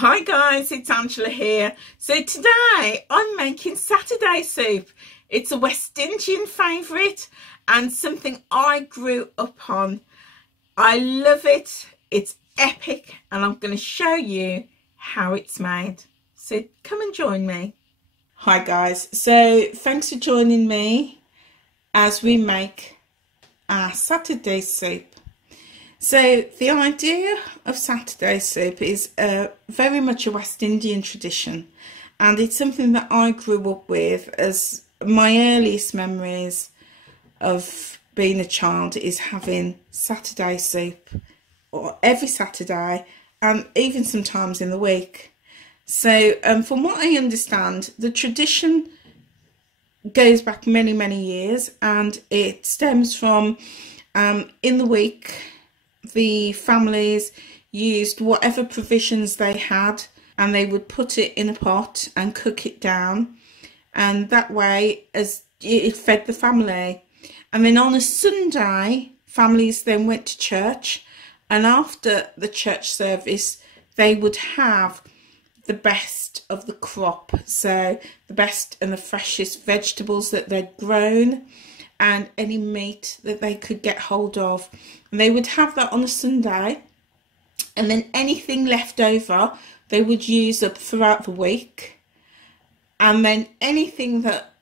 Hi guys, it's Angela here. So today I'm making Saturday soup. It's a West Indian favourite and something I grew up on. I love it. It's epic and I'm going to show you how it's made. So come and join me. Hi guys, so thanks for joining me as we make our Saturday soup. So the idea of Saturday soup is very much a West Indian tradition, and it's something that I grew up with. As my earliest memories of being a child is having Saturday soup, or every Saturday and even sometimes in the week. So from what I understand, the tradition goes back many years, and it stems from in the week the families used whatever provisions they had and they would put it in a pot and cook it down, and that way as it fed the family. And then on a Sunday, families then went to church, and after the church service they would have the best of the crop, so the best and the freshest vegetables that they'd grown and any meat that they could get hold of, and they would have that on a Sunday, and then anything left over they would use up throughout the week, and then anything that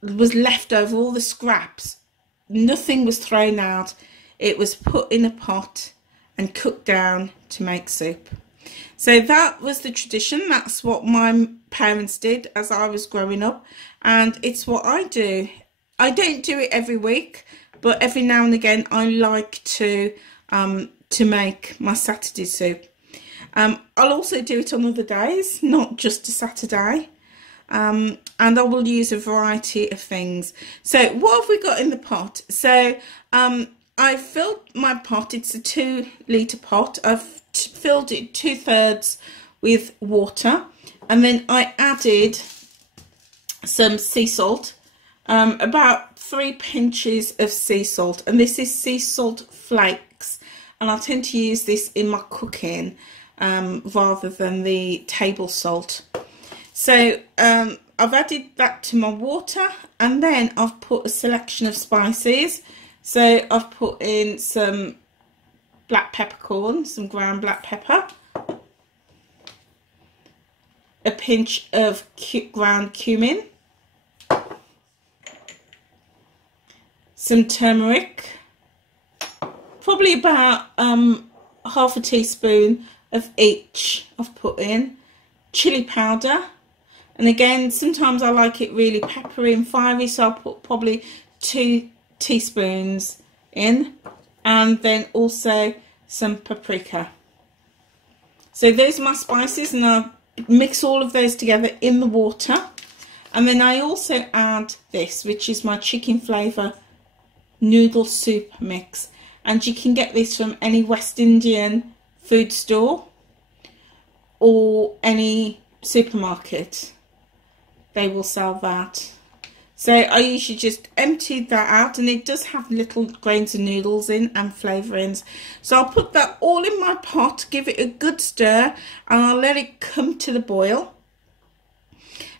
was left over, all the scraps, nothing was thrown out, it was put in a pot and cooked down to make soup. So that was the tradition. That's what my parents did as I was growing up, and it's what I do. I don't do it every week, but every now and again I like to make my Saturday soup. I'll also do it on other days, not just a Saturday, and I will use a variety of things. So what have we got in the pot? So I filled my pot. It's a 2-litre pot. I've filled it 2/3 with water, and then I added some sea salt. About 3 pinches of sea salt, and this is sea salt flakes, and I tend to use this in my cooking rather than the table salt. So I've added that to my water, and then I've put a selection of spices. So I've put in some black peppercorn, some ground black pepper, a pinch of ground cumin, some turmeric, probably about half a teaspoon of each I've put in, chili powder, and again sometimes I like it really peppery and fiery, so I'll put probably 2 teaspoons in, and then also some paprika. So those are my spices, and I'll mix all of those together in the water. And then I also add this, which is my chicken flavour noodle soup mix, and you can get this from any West Indian food store or any supermarket. They will sell that. So I usually just emptied that out, and it does have little grains of noodles in and flavourings. So I'll put that all in my pot, give it a good stir, and I'll let it come to the boil.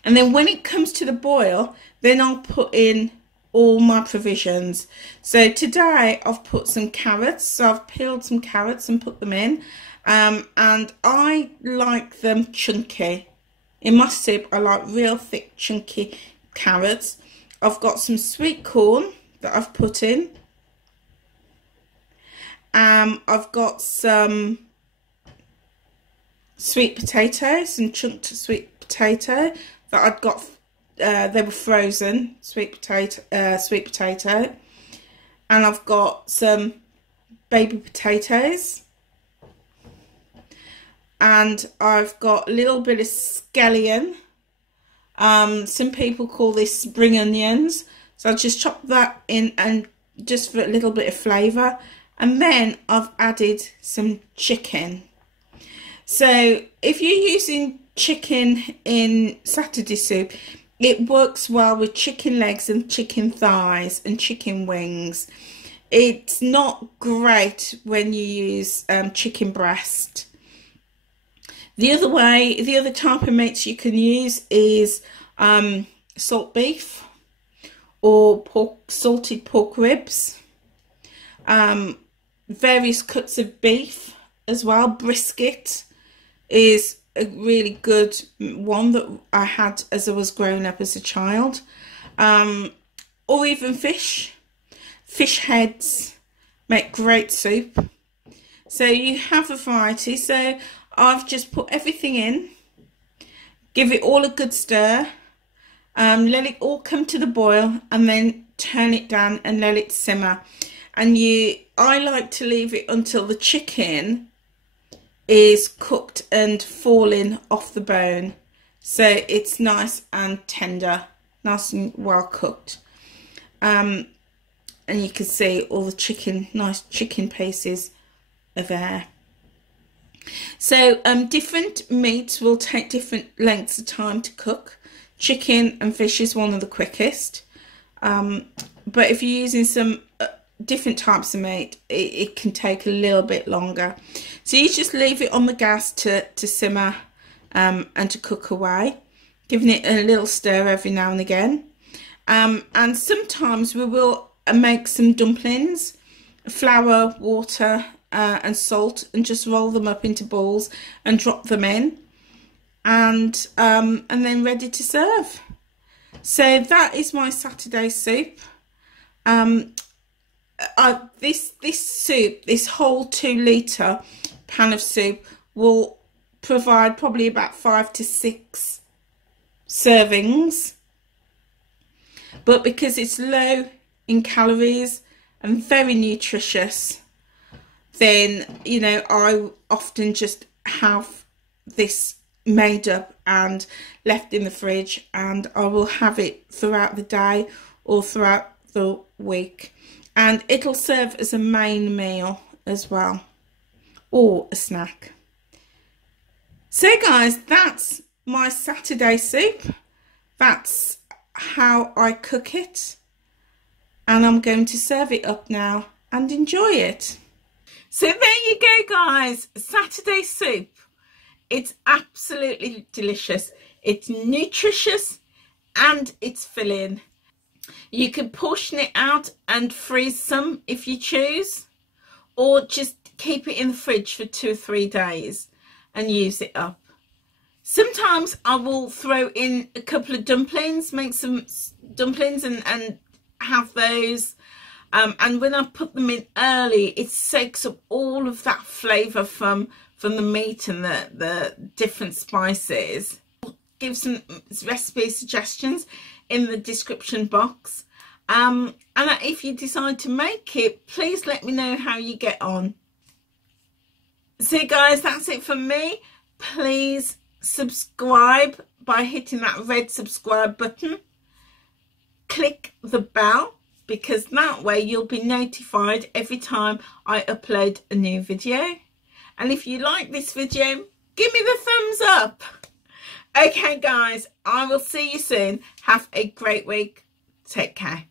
And then when it comes to the boil, then I'll put in all my provisions. So today I've put some carrots, so I've peeled some carrots and put them in, and I like them chunky. In my soup I like real thick chunky carrots. I've got some sweet corn that I've put in. I've got some sweet potatoes, some chunked sweet potato that I'd got. They were frozen sweet potato, and I've got some baby potatoes, and I've got a little bit of scallion. Some people call this spring onions, so I'll just chop that in, and just for a little bit of flavour. And then I've added some chicken. So if you're using chicken in Saturday soup, it works well with chicken legs and chicken thighs and chicken wings. It's not great when you use chicken breast. The other type of meats you can use is salt beef or salted pork ribs, various cuts of beef as well. Brisket is a really good one that I had as I was growing up as a child, or even fish heads make great soup. So you have a variety. So I've just put everything in, give it all a good stir, let it all come to the boil, and then turn it down and let it simmer. And I like to leave it until the chicken is cooked and falling off the bone, so it's nice and tender, nice and well cooked. And you can see all the nice chicken pieces are there. So different meats will take different lengths of time to cook. Chicken and fish is one of the quickest, but if you're using some different types of meat, it can take a little bit longer. So you just leave it on the gas to simmer and to cook away, giving it a little stir every now and again. And sometimes we will make some dumplings, flour, water and salt, and just roll them up into balls and drop them in, and then ready to serve. So that is my Saturday soup. This soup, this whole 2 litre pan of soup, will provide probably about 5 to 6 servings, but because it's low in calories and very nutritious, then I often just have this made up and left in the fridge, and I will have it throughout the day or throughout the week, and it'll serve as a main meal as well, or a snack. So guys, that's my Saturday soup. That's how I cook it, and I'm going to serve it up now and enjoy it. So there you go guys, Saturday soup. It's absolutely delicious. It's nutritious and it's filling. You can portion it out and freeze some if you choose, or just keep it in the fridge for 2 or 3 days and use it up. Sometimes I will throw in a couple of dumplings, make some dumplings and have those. And when I put them in early, it soaks up all of that flavour from the meat and the different spices. I'll give some recipe suggestions in the description box. And if you decide to make it, please let me know how you get on. So guys, that's it from me. Please subscribe by hitting that red subscribe button. Click the bell, because that way you'll be notified every time I upload a new video. And if you like this video, give me the thumbs up. Okay guys, I will see you soon. Have a great week. Take care.